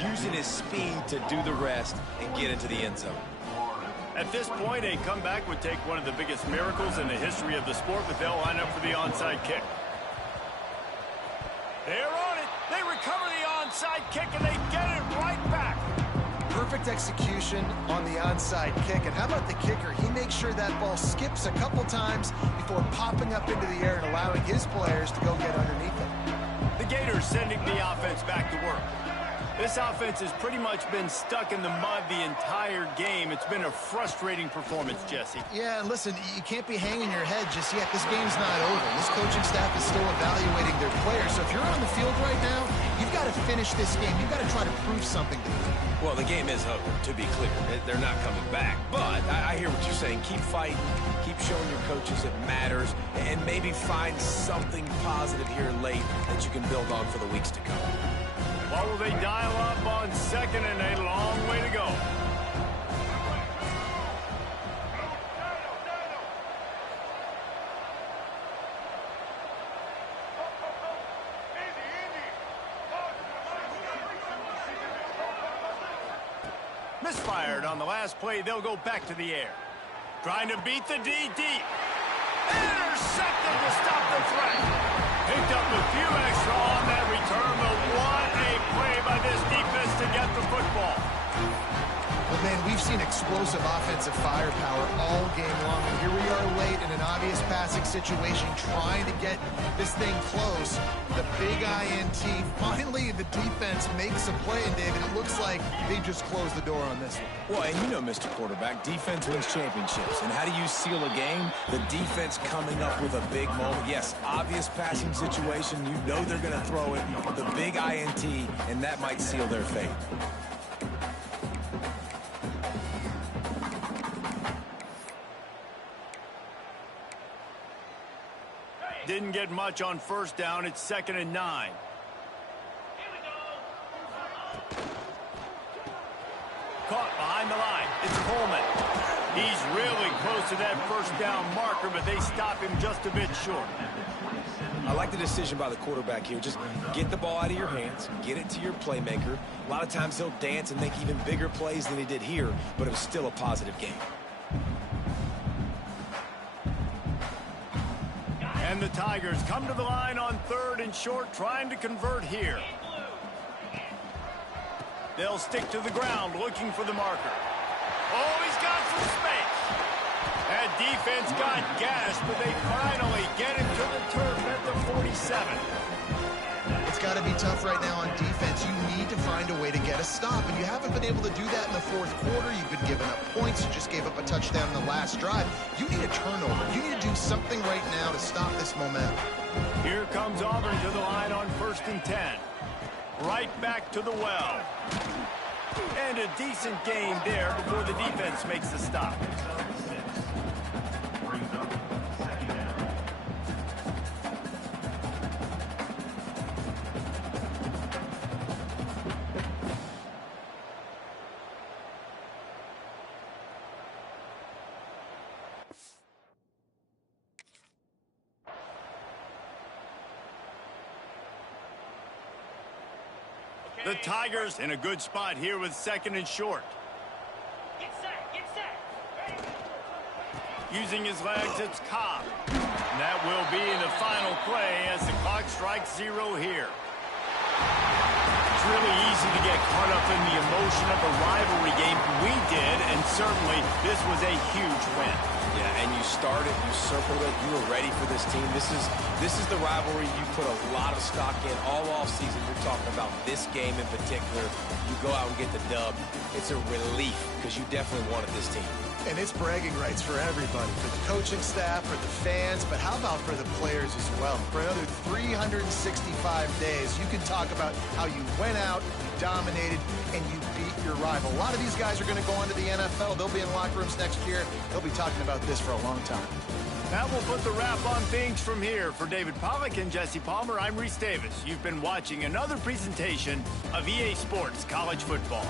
using his speed to do the rest and get into the end zone. At this point, a comeback would take one of the biggest miracles in the history of the sport, but they'll line up for the onside kick. They're on it. They recover the onside kick, and they get it right back. Perfect execution on the onside kick. And how about the kicker? He makes sure that ball skips a couple times before popping up into the air and allowing his players to go get underneath it. The Gators sending the offense back to work. This offense has pretty much been stuck in the mud the entire game. It's been a frustrating performance, Jesse. Yeah, and listen, you can't be hanging your head just yet. This game's not over. This coaching staff is still evaluating their players. So if you're on the field right now, you've got to finish this game. You've got to try to prove something to them. Well, the game is over, to be clear. They're not coming back. But I hear what you're saying. Keep fighting. Keep showing your coaches it matters. And maybe find something positive here late that you can build on for the weeks to come. What will they dial up on second and a long way to go? Misfired on the last play. They'll go back to the air. Trying to beat the D deep. Intercepted to stop the threat. Picked up a few extra on that return, but what a play by this defense to get the football. Well, man, we've seen explosive offensive firepower all game long. And here we are late in an obvious passing situation trying to get this thing close. The big INT. Finally, the defense makes a play, and David, it looks like they just closed the door on this one. Well, and you know, Mr. Quarterback, defense wins championships. And how do you seal a game? The defense coming up with a big moment. Yes, obvious passing situation. You know they're going to throw it. The big INT, and that might seal their fate. Didn't get much on first down. It's 2nd and 9. Caught behind the line. It's Coleman. He's really close to that first down marker, but they stop him just a bit short. I like the decision by the quarterback here. Just get the ball out of your hands, get it to your playmaker. A lot of times he'll dance and make even bigger plays than he did here, but it was still a positive game. And the Tigers come to the line on 3rd and short, trying to convert here. They'll stick to the ground, looking for the marker. Oh, he's got some space. That defense got gassed, but they finally get him to the turf at the 47. It's got to be tough right now on defense. You need to find a way to get a stop, and you haven't been able to do that in the 4th quarter. You've been giving up points. You just gave up a touchdown in the last drive. You need a turnover. You need to do something right now to stop this momentum. Here comes Auburn to the line on 1st and 10. Right back to the well. And a decent game there before the defense makes the stop. The Tigers in a good spot here with 2nd and short. Get set, get set. Using his legs, it's Ncaa. And that will be the final play as the clock strikes 0 here. It's really easy to get caught up in the emotion of a rivalry game. We did, and certainly this was a huge win. Yeah, and you started, you circled it, you were ready for this team. This is the rivalry you put a lot of stock in all offseason. You're talking about this game in particular. You go out and get the dub. It's a relief because you definitely wanted this team. And it's bragging rights for everybody, for the coaching staff, for the fans, but how about for the players as well? For another 365 days, you can talk about how you went out, you dominated, and you beat your rival. A lot of these guys are going to go on to the NFL. They'll be in locker rooms next year. They'll be talking about this for a long time. That will put the wrap on things from here. For David Pollack and Jesse Palmer, I'm Reese Davis. You've been watching another presentation of EA Sports College Football.